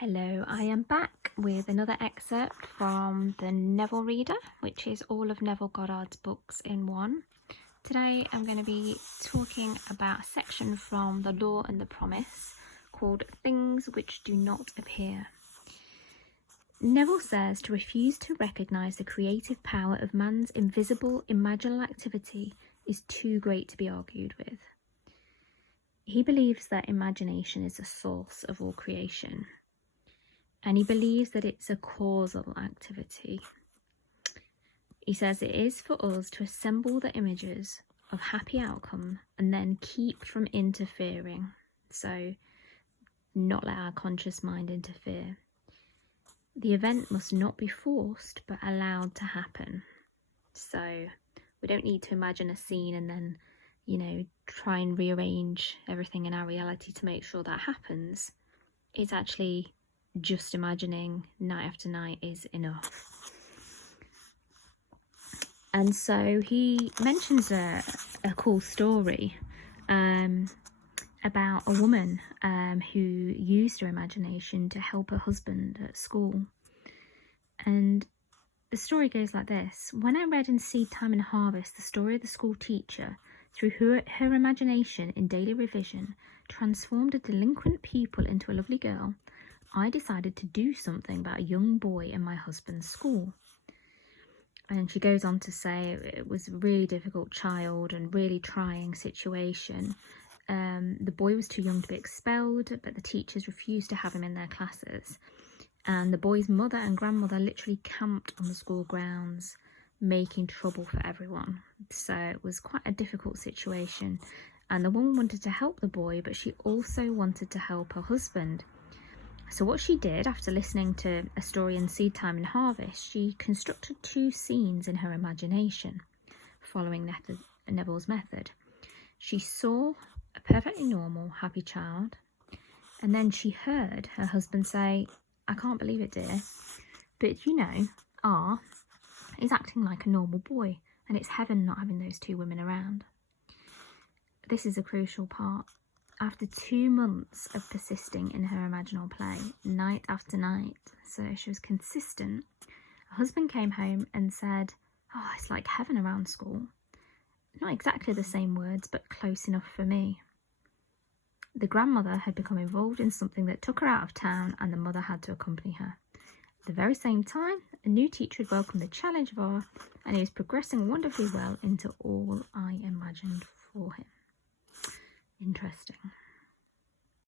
Hello, I am back with another excerpt from the Neville Reader, which is all of Neville Goddard's books in one. Today I'm going to be talking about a section from The Law and the Promise called Things Which Do Not Appear. Neville says to refuse to recognise the creative power of man's invisible, imaginal activity is too great to be argued with. He believes that imagination is the source of all creation. And he believes that it's a causal activity. He says it is for us to assemble the images of happy outcome and then keep from interfering. So not let our conscious mind interfere. The event must not be forced but allowed to happen. So we don't need to imagine a scene and then, try and rearrange everything in our reality to make sure that happens. It's actually just imagining night after night is enough. And so he mentions a cool story about a woman who used her imagination to help her husband at school. And the story goes like this. When I read in Seed Time and Harvest the story of the school teacher, through her imagination in daily revision, transformed a delinquent pupil into a lovely girl, I decided to do something about a young boy in my husband's school. And she goes on to say it was a really difficult child and really trying situation. The boy was too young to be expelled, but the teachers refused to have him in their classes. And the boy's mother and grandmother literally camped on the school grounds, making trouble for everyone. So it was quite a difficult situation. And the woman wanted to help the boy, but she also wanted to help her husband. So what she did, after listening to a story in Seed Time and Harvest, she constructed two scenes in her imagination, following Neville's method. She saw a perfectly normal, happy child, and then she heard her husband say, "I can't believe it, dear, but R is acting like a normal boy, and it's heaven not having those two women around." This is a crucial part. After 2 months of persisting in her imaginal play, night after night, so she was consistent, her husband came home and said, "Oh, it's like heaven around school." Not exactly the same words, but close enough for me. The grandmother had become involved in something that took her out of town, and the mother had to accompany her. At the very same time, a new teacher had welcomed the challenge of R, and he was progressing wonderfully well into all I imagined for him. Interesting.